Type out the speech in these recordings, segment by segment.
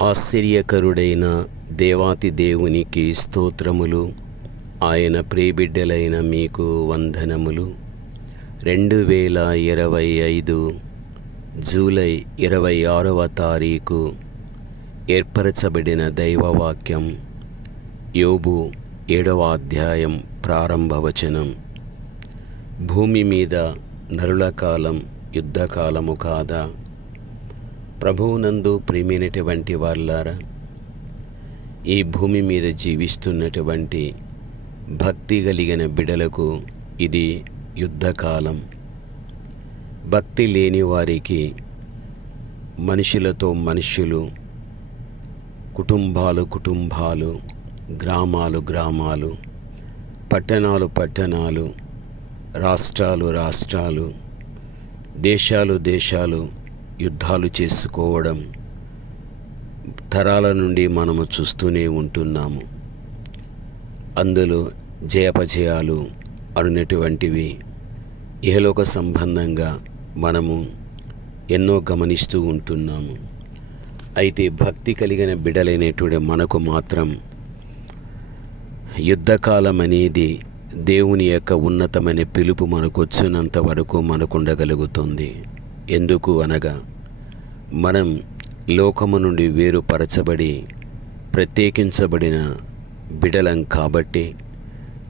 ఆశ్చర్యకరుడైన దేవాతి దేవునికి స్తోత్రములు. ఆయన ప్రేబిడ్డలైన మీకు వందనములు. రెండు వేల ఇరవై ఐదు జూలై ఇరవై ఆరవ తారీఖు ఏర్పరచబడిన దైవవాక్యం యోబు ఏడవ అధ్యాయం ప్రారంభవచనం. భూమి మీద నరుల కాలం యుద్ధకాలము కాదా? ప్రభువునందు ప్రేమైనటువంటి వాళ్ళారా ఈ భూమి మీద జీవిస్తున్నటువంటి భక్తి కలిగిన బిడలకు ఇది యుద్ధకాలం. భక్తి లేని వారికి మనుషులతో మనుషులు కుటుంబాలు కుటుంబాలు గ్రామాలు గ్రామాలు పట్టణాలు పట్టణాలు రాష్ట్రాలు రాష్ట్రాలు దేశాలు దేశాలు యుద్ధాలు చేసుకోవడం తరాల నుండి మనము చూస్తూనే ఉంటున్నాము. అందులో జయపజయాలు అనునటువంటివి ఇహలోక సంబంధంగా మనము ఎన్నో గమనిస్తూ ఉంటున్నాము. అయితే భక్తి కలిగిన బిడలైనటువంటి మనకు మాత్రం యుద్ధకాలం అనేది దేవుని యొక్క ఉన్నతమైన పిలుపు మనకు వచ్చినంత వరకు మనకు ఉండగలుగుతుంది ఎందుకు అనగా మనం లోకము నుండి వేరుపరచబడి ప్రత్యేకించబడిన బిడలం కాబట్టి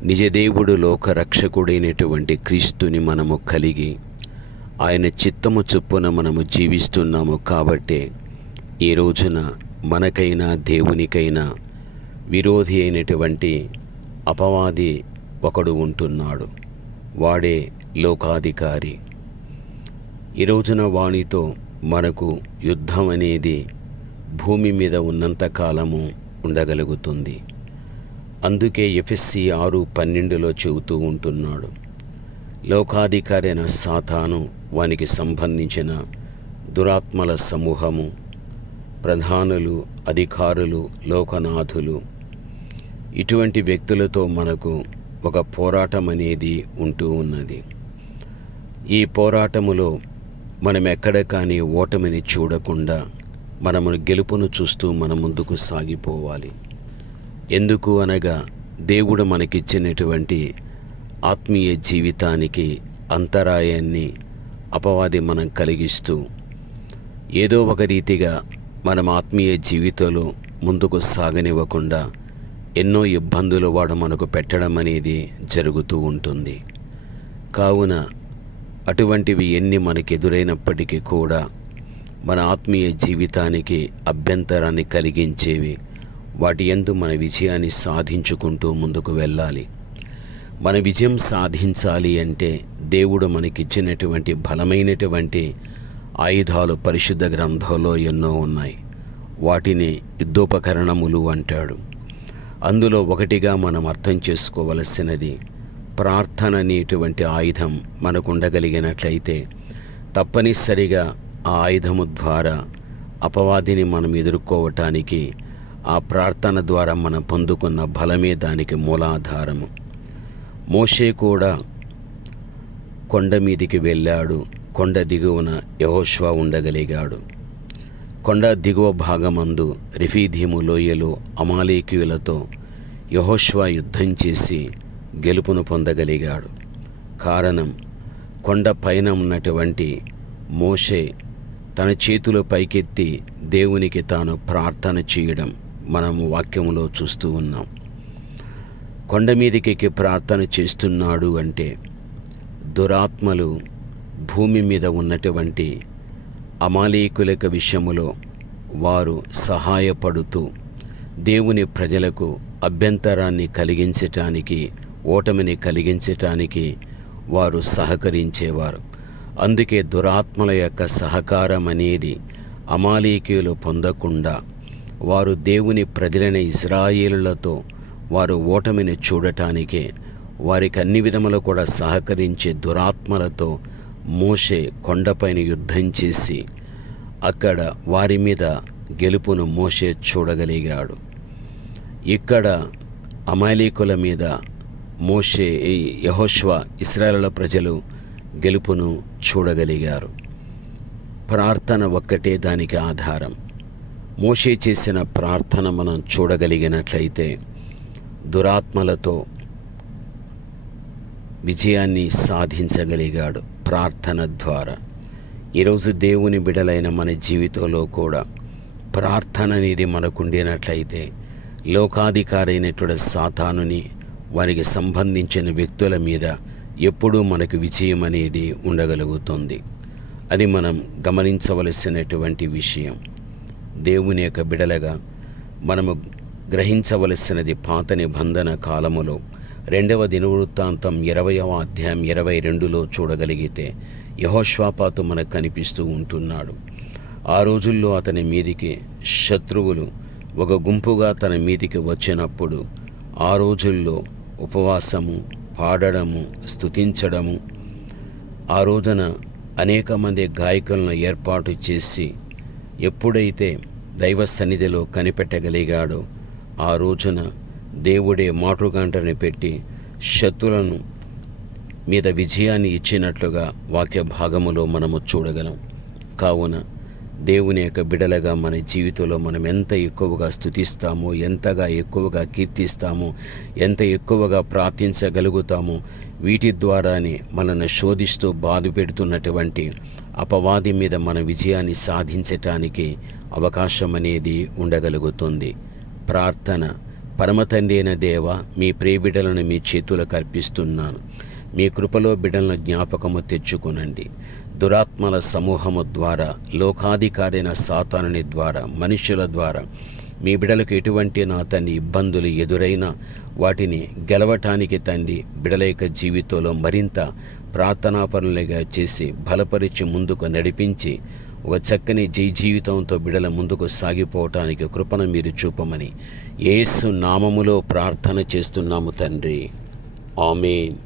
నిజదేవుడు లోక రక్షకుడైనటువంటి క్రీస్తుని మనము కలిగి ఆయన చిత్తము చొప్పున మనము జీవిస్తున్నాము కాబట్టే ఈ రోజున మనకైనా దేవునికైనా విరోధి అయినటువంటి అపవాది ఒకడు ఉంటున్నాడు. వాడే లోకాధికారి. ఈ రోజున వానితో మనకు యుద్ధం అనేది భూమి మీద ఉన్నంత కాలము ఉండగలుగుతుంది. అందుకే ఎఫ్ఎస్సి ఆరు పన్నెండులో చెబుతూ ఉంటున్నాడు. లోకాధికారైన సాతాను వానికి సంబంధించిన దురాత్మల సమూహము ప్రధానులు అధికారులు లోకనాథులు ఇటువంటి వ్యక్తులతో మనకు ఒక పోరాటం అనేది ఉంటూ ఉన్నది. ఈ పోరాటములో మనం ఎక్కడ కానీ ఓటమిని చూడకుండా మనము గెలుపును చూస్తూ మన ముందుకు సాగిపోవాలి. ఎందుకు అనగా దేవుడు మనకిచ్చినటువంటి ఆత్మీయ జీవితానికి అంతరాయాన్ని అపవాది మనం కలిగిస్తూ ఏదో ఒక రీతిగా మనం ఆత్మీయ జీవితంలో ముందుకు సాగనివ్వకుండా ఎన్నో ఇబ్బందులు వాడు మనకు పెట్టడం అనేది జరుగుతూ ఉంటుంది. కావున అటువంటివి ఎన్ని మనకెదురైనప్పటికీ కూడా మన ఆత్మీయ జీవితానికి అభ్యంతరాన్ని కలిగించేవి వాటి ఎందు మన విజయాన్ని సాధించుకుంటూ ముందుకు వెళ్ళాలి. మన విజయం సాధించాలి అంటే దేవుడు మనకిచ్చినటువంటి బలమైనటువంటి ఆయుధాలు పరిశుద్ధ గ్రంథంలో ఎన్నో ఉన్నాయి. వాటిని యుద్ధోపకరణములు అంటాడు. అందులో ఒకటిగా మనం అర్థం చేసుకోవలసినది ప్రార్థన అనేటువంటి ఆయుధం మనకు ఉండగలిగినట్లయితే తప్పనిసరిగా ఆ ఆయుధము ద్వారా అపవాదిని మనం ఎదుర్కోవటానికి ఆ ప్రార్థన ద్వారా మనం పొందుకున్న బలమే దానికి మూలాధారము. మోషే కూడా కొండ మీదికి వెళ్ళాడు. కొండ దిగువన యహోష్వా ఉండగలిగాడు. కొండ దిగువ భాగమందు రిఫీధీము లోయలో అమాలేకీయులతో యహోష్వా యుద్ధం చేసి గెలుపును పొందగలిగాడు. కారణం కొండ పైన ఉన్నటువంటి మోషే తన చేతులు పైకెత్తి దేవునికి తాను ప్రార్థన చేయడం మనము వాక్యములో చూస్తూ ఉన్నాం. కొండ మీదకి ప్రార్థన చేస్తున్నాడు అంటే దురాత్మలు భూమి మీద ఉన్నటువంటి అమాలీకులక విషయములో వారు సహాయపడుతూ దేవుని ప్రజలకు అభ్యంతరాన్ని కలిగించటానికి ఓటమిని కలిగించటానికి వారు సహకరించేవారు. అందుకే దురాత్మల యొక్క సహకారం అనేది అమాలీకీయులు పొందకుండా వారు దేవుని ప్రజలైన ఇజ్రాయిలులతో వారు ఓటమిని చూడటానికే వారికి అన్ని విధములు కూడా సహకరించే దురాత్మలతో మోషే కొండపైన యుద్ధం చేసి అక్కడ వారి మీద గెలుపును మోషే చూడగలిగాడు. ఇక్కడ అమాలీకుల మీద మోషే యహోష్వ ఇస్రాయల ప్రజలు గెలుపును చూడగలిగారు. ప్రార్థన ఒక్కటే దానికి ఆధారం. మోషే చేసిన ప్రార్థన మనం చూడగలిగినట్లయితే దురాత్మలతో విజయాన్ని సాధించగలిగాడు ప్రార్థన ద్వారా. ఈరోజు దేవుని బిడలైన మన జీవితంలో కూడా ప్రార్థన అనేది మనకుండినట్లయితే లోకాధికారైనటువంటి సాతానుని వారికి సంబంధించిన వ్యక్తుల మీద ఎప్పుడూ మనకు విజయం అనేది ఉండగలుగుతుంది. అది మనం గమనించవలసినటువంటి విషయం. దేవుని యొక్క బిడలగా మనము గ్రహించవలసినది పాత నిబంధన కాలములో రెండవ దినవృత్తాంతం ఇరవయవ అధ్యాయం ఇరవై రెండులో చూడగలిగితే యహోష్వాపాతు మనకు కనిపిస్తూ ఉంటున్నాడు. ఆ రోజుల్లో అతని మీదికి శత్రువులు ఒక గుంపుగా తన మీదికి వచ్చినప్పుడు ఆ రోజుల్లో ఉపవాసము పాడడము స్తుతించడము. ఆ రోజున అనేక మంది గాయకులను ఏర్పాటు చేసి ఎప్పుడైతే దైవ సన్నిధిలో కనిపెట్టగలిగాడో ఆ రోజున దేవుడే మాటుగంటని పెట్టి శత్రులను మీద విజయాన్ని ఇచ్చినట్లుగా వాక్య భాగములో మనము చూడగలం. కావున దేవుని యొక్క బిడలగా మన జీవితంలో మనం ఎంత ఎక్కువగా స్థుతిస్తామో ఎంతగా ఎక్కువగా కీర్తిస్తామో ఎంత ఎక్కువగా ప్రార్థించగలుగుతామో వీటి ద్వారానే మనల్ని శోధిస్తూ బాధ పెడుతున్నటువంటి అపవాది మీద మన విజయాన్ని సాధించటానికి అవకాశం అనేది ఉండగలుగుతుంది. ప్రార్థన పరమతండ్రి అయిన దేవ మీ ప్రేబిడలను మీ చేతులకు అర్పిస్తున్నాను. మీ కృపలో బిడలను జ్ఞాపకము తెచ్చుకునండి. దురాత్మల సమూహము ద్వారా లోకాధికారైన సాతానుని ద్వారా మనుషుల ద్వారా మీ బిడలకు ఎటువంటి నా తండ్రి ఇబ్బందులు ఎదురైనా వాటిని గెలవటానికి తండ్రి బిడల యొక్క జీవితంలో మరింత ప్రార్థనాపరులుగా చేసి బలపరిచి ముందుకు నడిపించి ఒక చక్కని జై జీవితంతో బిడల ముందుకు సాగిపోవటానికి కృపను మీరు చూపమని ఏసు నామములో ప్రార్థన చేస్తున్నాము తండ్రి. ఆమెన్.